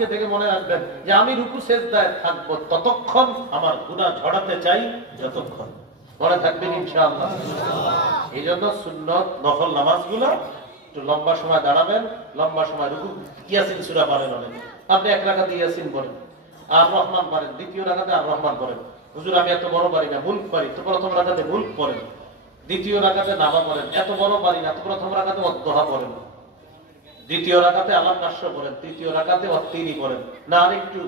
আজকে থেকে মনে রাখবেন যে আমি রুকু সেজদায় থাকবো ততক্ষণ, আমার গুনাহ ঝরাতে চাই যতক্ষণ। মনে থাকবেন ইনশাআল্লাহ। এই জন্য সুন্নত নফল নামাজগুলো একটু লম্বা সময় দাঁড়াবেন, লম্বা সময় রুকু। ইয়াসিন সূরা পড়েন অনেক, আপনি এক রাকাতে ইয়াসিন পড়েন, আর রহমান পড়েন, দ্বিতীয় রাকাতে আর রহমান পড়েন। হুজুর আমি এত বড় পারি না, মুলক পারি, তো প্রথম রাকাতে মুলক পড়েন, দ্বিতীয় রাকাতে নাবা পড়েন। এত বড় পারি না, তো প্রথম রাকাতে ওয়াদ্দুহা পড়েন, দ্বিতীয় রাকাতে আলাম নাসর পড়েন, তৃতীয় রাকাতে ওয়াত্তিনি পড়েন, না আরেকটু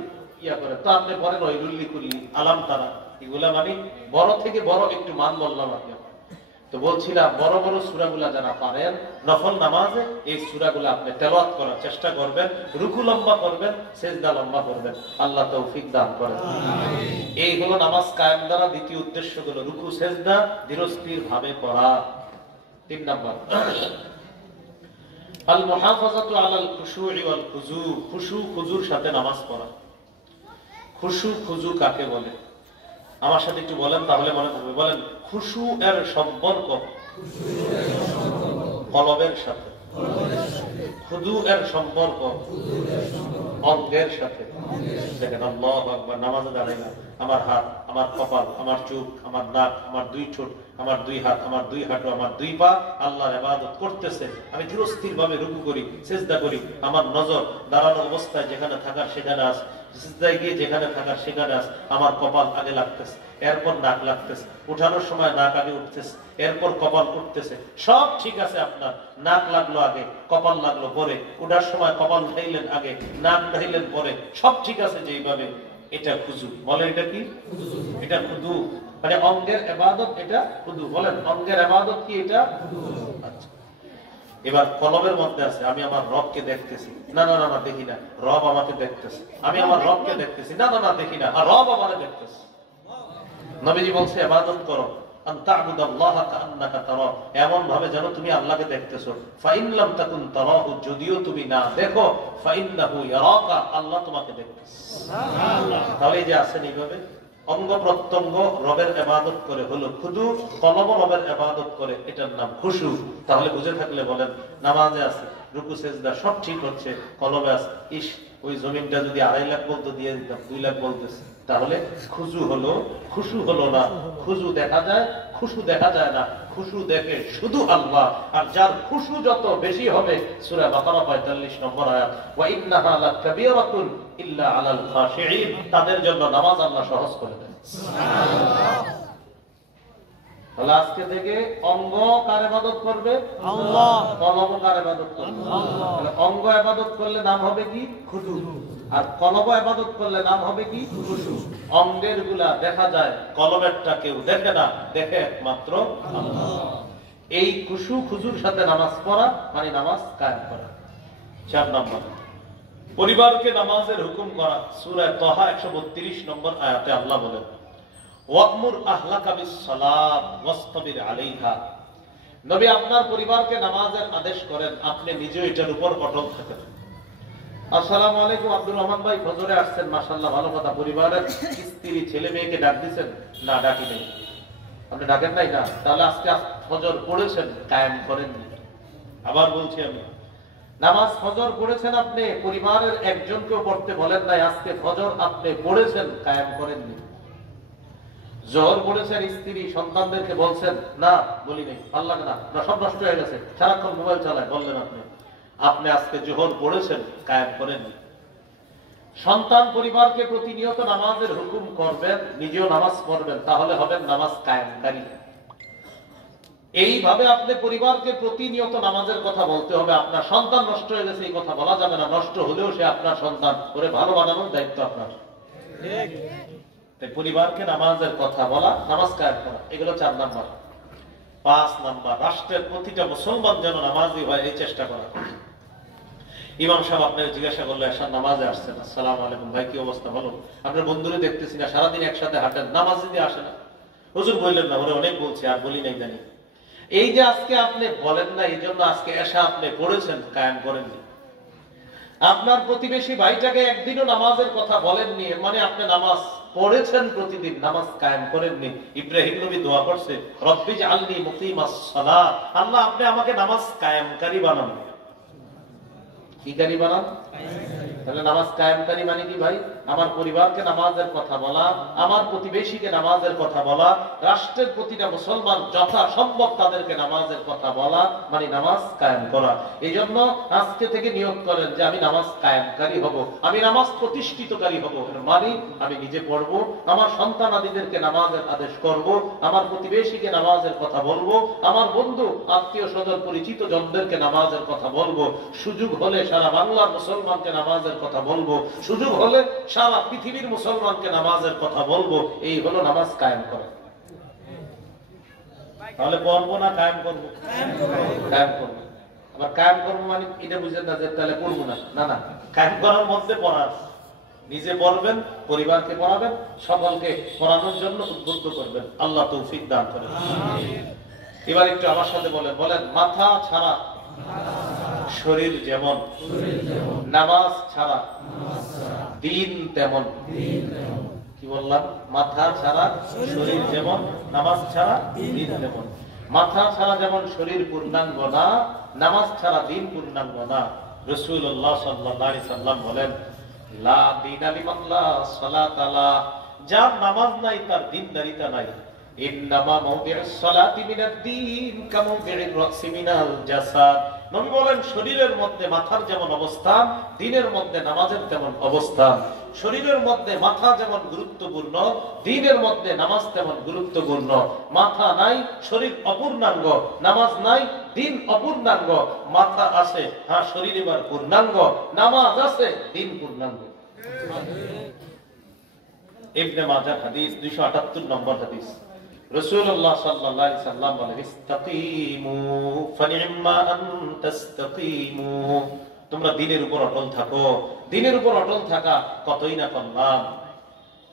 ইয়া করেন, তো আপনি পড়েন ওয়াইলুল কুল্লি, আলাম তারা। এগুলা মানে বড় থেকে বড় একটু মান বললাম আপনি। তো বলছিলাম বড় বড় সূরাগুলা যারা পারেন নফল নামাজে, এই সূরাগুলা আপনি তেলাওয়াত করার চেষ্টা করবেন, রুকু লম্বা করবেন, সিজদা লম্বা করবেন। আল্লাহ তৌফিক দান করেন। এই হলো নামাজ কায়েম দ্বারা দ্বিতীয় উদ্দেশ্য হলো রুকু সিজদা ধীরস্থির ভাবে করা। 3 নাম্বার আল মুহাফাজাতু আলাল খুশুই ওয়াল খুজু, খুশু খুজুর সাথে নামাজ পড়া। খুশু খুজু কাকে বলে আমার সাথে একটু বলেন, তাহলে মনে থাকবে। বলেন, খুশু এর সম্পর্ক কলবের সাথে, খুদু এর সম্পর্ক অঙ্গের সাথে। দেখেন আল্লাহু আকবার, নামাজে দাঁড়াইলা আমার হাত, আমার কপাল, আমার চোখ, আমার নাক, আমার 2 ঠোঁট, আমার 2 হাত, আমার 2 হাঁটু, আমার 2 পা আল্লাহর ইবাদত করতেছে। আমি ধীরস্থির ভাবে রুকু করি, সিজদা করি, আমার নজর দাঁড়ানো অবস্থায় যেখানে থাকার সেখানে আছে, সিজদায় গিয়ে যেখানে থাকার সেখানে আছে। আমার কপাল আগে লাগতেছে, এরপর নাক লাগতেছে, উঠানোর সময় নাক আগে উঠতেছে, এরপর কপাল উঠতেছে। সব ঠিক আছে, আপনার নাক লাগলো আগে, কপাল লাগলো পরে, উঠার সময় কপাল উঠাইলেন আগে, নাক উঠাইলেন পরে, সব ঠিক আছে যেইভাবে। এটা খুজু বলে। এটা কি? এটা খুদু, মানে অঙ্গের ইবাদত। এটা খুদু। বলেন অঙ্গের ইবাদত কি? এটা আচ্ছা। এবার কলবের মধ্যে আছে, আমি আমার রবকে দেখতেছি, না না না না দেখি না, রব আমাকে দেখতেছে। আমি আমার রবকে দেখতেছি, না না না দেখি না, আর রব আমাকে দেখতেছে। নবীজি বলছে ইবাদত করো আন তা'বুদাল্লাহা কাআন্নাকা তারা, এমন ভাবে যেন তুমি আল্লাহকে দেখতেছো। ফাইন লাম তাকুন তারাহু, যদিও তুমি না দেখো, ফাইন্নাহু ইয়ারাকা, আল্লাহ তোমাকে দেখতেছে। সুবহানাল্লাহ। তাহলে এই যে আছেন এইভাবে অঙ্গ প্রত্যঙ্গ রবের ইবাদত করে হলো খুদু, কলব রবের ইবাদত করে, এটার নাম খুশু। তাহলে বুঝে থাকলে বলেন, নামাজে আছে, রুকু সিজদা সব ঠিক হচ্ছে, কলবে আছে, ইস ওই জমিনটা যদি 2.5 লাখ বলতো দিয়ে দিতাম, 2 লাখ বলতেছে, তাহলে খুজু হলো, খুশু হলো না। খুজু দেখা যায়, খুশু দেখা যায় না। খুশু দেখে শুধু আল্লাহ। আর যার খুশু যত বেশি হবে, সূরা বাকারা 45 নম্বর আয়াত, ওয়া ইন্নাহা লাকাবীরাতুন ইল্লা আলাল খাশিঈন, তাদের জন্য নামাজ আল্লাহ সহজ করে দেন। সুবহানাল্লাহ। তাহলে আজকে থেকে অঙ্গ কার ইবাদত করবে? আল্লাহ। কলব কার ইবাদত করবে? আল্লাহ। তাহলে অঙ্গ ইবাদত করলে নাম হবে কি? খুদু। আর কলব ইবাদত করলে নাম হবে কি? খুশু। অঙ্গের গুলা দেখা যায়, কলবেরটা কেউ দেখে না, দেখে একমাত্র আল্লাহ। এই খুশু খুজুর সাথে নামাজ পড়া মানে নামাজ কায়েম করা। 4 নম্বর পরিবারকে নামাজের হুকুম করা। সূরা তাহা 132 নম্বর আয়াতে আল্লাহ বলেন, ওয়া'মুর আহলাকা বিস-সালাত ওয়াসতাবির আলাইহা। নবী আপনার পরিবারকে নামাজের আদেশ করেন, আপনি নিজেও এটার উপর অটল থাকেন। আসসালামু আলাইকুম, আব্দুর রহমান ভাই ফজরে আসছেন, মাশাআল্লাহ ভালো কথা। পরিবারের স্ত্রী ছেলে মেয়েকে ডাক দিবেন? না, ডাকি নেই। আপনি ডাকেন নাই? না। তাহলে আজকে ফজর পড়েছেন, কায়েম করেননি। আবার বলছি, আমি নামাজ ফজর পড়েছেন, আপনি পরিবারের একজনকেও পড়তে বলেন নাই। আজকে ফজর আপনি পড়েছেন, কায়েম করেননি। জোহর পড়েছেন, স্ত্রী সন্তানদেরকে বলছেন? না, বলি নেই। আল্লাহ না, সব নষ্ট হয়ে গেছে, সারাক্ষণ মোবাইল চালায়, বললেন আপনি। আপনি আজকে জোহর পড়েছেন, কায়েম করেননি। সন্তান পরিবারকে প্রতিনিয়ত নামাজের হুকুম করবেন, নিজেও নামাজ পড়বেন, তাহলে হবেন নামাজ কায়েমকারী। এইভাবে আপনি পরিবারকে প্রতিনিয়ত নামাজের কথা বলতে হবে। আপনার সন্তান নষ্ট হয়ে গেছে এই কথা বলা যাবে না। নষ্ট হলেও সে আপনার সন্তান, করে ভালো বানানোর দায়িত্ব আপনার। পরিবারকে নামাজের কথা বলা, নামাজ কায়েম করা, এগুলো 4 নাম্বার। 5 নাম্বার রাষ্ট্রের প্রতিটা মুসলমান যেন নামাজি হয়, এই চেষ্টা করা। ইমাম সাহেব আপনাকে জিজ্ঞাসা করলো, এশার নামাজে আসছেন, আসসালামু আলাইকুম ভাই, কি অবস্থা? ভালো। আপনার বন্ধুরে দেখতেছি না, সারাদিন একসাথে হাঁটেন, নামাজ দিতে আসে না। হুজুর বললেন না, ওরে অনেক বলছি, আর বলি নাই জানি। এই যে আজকে আপনি বলেন না, এই জন্য আজকে এশা আপনি পড়েছেন, কায়েম করেননি। আপনার প্রতিবেশী ভাইটাকে একদিনও নামাজের কথা বলেননি, মানে আপনি নামাজ পড়েছেন প্রতিদিন, নামাজ কায়েম করেননি। ইব্রাহিম নবী দোয়া করছে, রব্বি জাআলনি মুকিমাস সালাত, আল্লাহ আপনি আমাকে নামাজ কায়েমকারী বানান। কি কারী বানান? তাহলে নামাজ কায়েমকারী মানে কি ভাই? আমার পরিবারকে নামাজের কথা বলা, আমার প্রতিবেশীকে নামাজের কথা বলা, রাষ্ট্রের প্রতিটা মুসলমান যথাসম্ভব তাদেরকে নামাজের কথা বলা, মানে নামাজ কায়েম করা। এই জন্য আজকে থেকে নিয়ত করেন যে আমি নামাজ কায়েমকারী হব, আমি নামাজ প্রতিষ্ঠিতকারী হব। মানে আমি নিজে পড়বো, আমার সন্তানাদিদেরকে নামাজের আদেশ করব, আমার প্রতিবেশীকে নামাজের কথা বলবো, আমার বন্ধু আত্মীয় স্বজন পরিচিত জনদেরকে নামাজের কথা বলবো, সুযোগ হলে সারা বাংলার মুসলমানকে নামাজের কথা বলবো, সুযোগ হলে সারা পৃথিবীর মুসলমানকে নামাজের কথা বলবো। এই হলো নামাজ কায়েম করা। তাহলে পড়বো না কায়েম করবো? কায়েম করবো। আবার কায়েম করবো মানে এটা বুঝেন না যে তাহলে পড়বো না, না না, কায়েম করার মধ্যে পড়া, নিজে পড়বেন, পরিবারকে পড়াবেন, সকলকে পড়ানোর জন্য উদ্বুদ্ধ করবেন। আল্লাহ তৌফিক দান করেন। এবার একটু আমার সাথে বলেন, মাথা ছাড়া শরীর যেমন, নামাজ ছাড়া দিন তেমন। কি বললাম? মাথা ছাড়া শরীর যেমন, নামাজ ছাড়া দিন তেমন। মাথা ছাড়া যেমন শরীর পূর্ণাঙ্গ না, নামাজ ছাড়া দিন পূর্ণাঙ্গ না। রাসূলুল্লাহ সাল্লাল্লাহু আলাইহি সাল্লাম বলেন, লা দীনা লিমান লা সালাতা লা, যার নামাজ নাই তার দিনদারিতা নাই। ইন্নামা মাওদিউস সালাতি মিনাদ দ্বীন কামাওদিউর রাসি মিনাল জাসাদ। নবী বলেন, শরীরের মধ্যে মাথার যেমন অবস্থান, দিনের মধ্যে নামাজের তেমন অবস্থান। শরীরের মধ্যে মাথা যেমন গুরুত্বপূর্ণ, দিনের মধ্যে নামাজ তেমন গুরুত্বপূর্ণ। মাথা নাই, শরীর অপূর্ণাঙ্গ, নামাজ নাই, দিন অপূর্ণাঙ্গ। মাথা আছে, হ্যাঁ শরীর এবার পূর্ণাঙ্গ, নামাজ আছে, দিন পূর্ণাঙ্গ। ইবনে মাজাহ হাদিস 278 নম্বর হাদিস। রাসূলুল্লাহ সাল্লাল্লাহু আলাইহি সাল্লাম বলেন, ইসতাকিমু ফানি'মা আন তাসতাকিমু। তোমরা দ্বীনের উপর অটল থাকো। দ্বীনের উপর অটল থাকা কতই না কল্যাণ।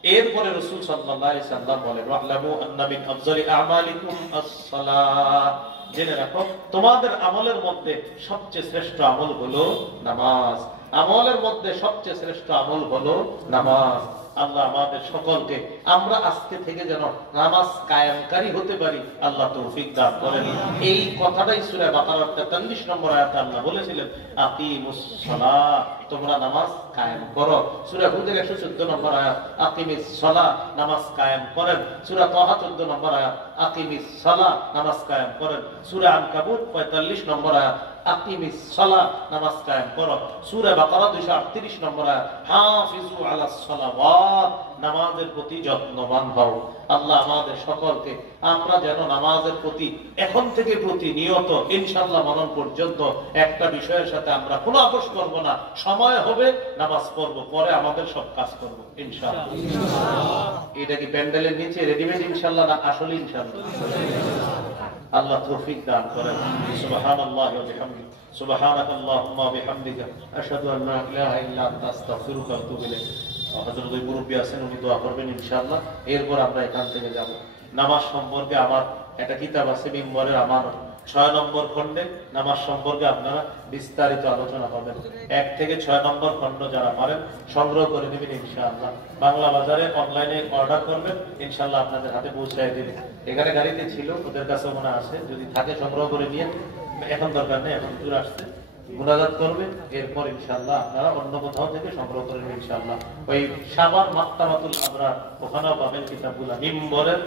এরপরে রাসূল সাল্লাল্লাহু আলাইহি সাল্লাম বলেন, ওয়া'লামু আন্না মিন আফযালি আ'মালিকুম আস-সালাত। জেনে রাখো, তোমাদের আমলের মধ্যে সবচেয়ে শ্রেষ্ঠ আমল হলো নামাজ। আমলের মধ্যে সবচেয়ে শ্রেষ্ঠ আমল হলো নামাজ। আল্লাহ আমাদের সকলকে, আমরা আজকে থেকে যেন নামাজ কায়েমকারী হতে পারি, আল্লাহ তৌফিক দান করেন। এই কথাটাই সূরা বাকারার 43 নম্বর আয়াতে আল্লাহ বলেছিলেন, আকিমুস সালাহ, তোমরা নামাজ কায়েম করো। সূরা হুদের 114 নম্বর আয়াত, আকিমিস সালাহ, নামাজ কায়েম করেন। সূরা তাহা 14 নম্বর আয়াত, আকিমিস সালাহ, নামাজ কায়েম করেন। সূরা আনকাবুত 45 নম্বর আয়াত, আকিমিস সালাহ, নামাজ কায়েম করো। সূরা বাকারা 238 নম্বর আয়াত, হাফিজু আলাস সালাওয়াত, নামাজের প্রতি যত্নবান হও। আল্লাহ আমাদের সকলকে, আমরা যেন নামাজের প্রতি এখন থেকে প্রতিনিয়ত ইনশাআল্লাহ মরণ পর্যন্ত একটা বিষয়ের সাথে আমরা কোনো আপোষ করব না। সময় হবে নামাজ পড়ব, পরে আমাদের সব কাজ করব ইনশাআল্লাহ। এটা কি প্যান্ডেলের নিচে রেডিমেড ইনশাআল্লাহ না আসলে ইনশাআল্লাহ? আল্লাহ তৌফিক দান করেন। সুবহানাল্লাহি ওয়া বিহামদিহি, সুবহানাকাল্লাহুম্মা ওয়া বিহামদিকা, আশহাদু আন লা ইলাহা ইল্লা আনতা, আস্তাগফিরুকা ওয়া আতুবু ইলাইক। হযরত ওই মুরব্বি আছেন, উনি দোয়া করবেন ইনশাআল্লাহ। এরপর আমরা এখান থেকে যাব। নামাজ সম্পর্কে আমার একটা কিতাব আছে মিম্বরের, আমার 6 নম্বর খণ্ডে নামাজ সম্পর্কে আপনারা বিস্তারিত আলোচনা পাবেন। 1 থেকে 6 নম্বর খণ্ড যারা পারেন সংগ্রহ করে নেবেন ইনশাআল্লাহ। বাংলা বাজারে অনলাইনে অর্ডার করবেন, ইনশাআল্লাহ আপনাদের হাতে পৌঁছায় দিবে। এখানে গাড়িতে ছিল, ওদের কাছে মনে আছে, যদি থাকে সংগ্রহ করে নিয়ে, এখন দরকার নেই, এখন দূর আসছে, মুনাজাত করবে। এরপর ইনশাআল্লাহ আপনারা অন্য কোথাও থেকে সংগ্রহ করে নেবেন ইনশাআল্লাহ। ওই সাবার মাক্তাবাতুল আবরার, ওখানেও পাবেন কিতাবগুলো মিম্বরের।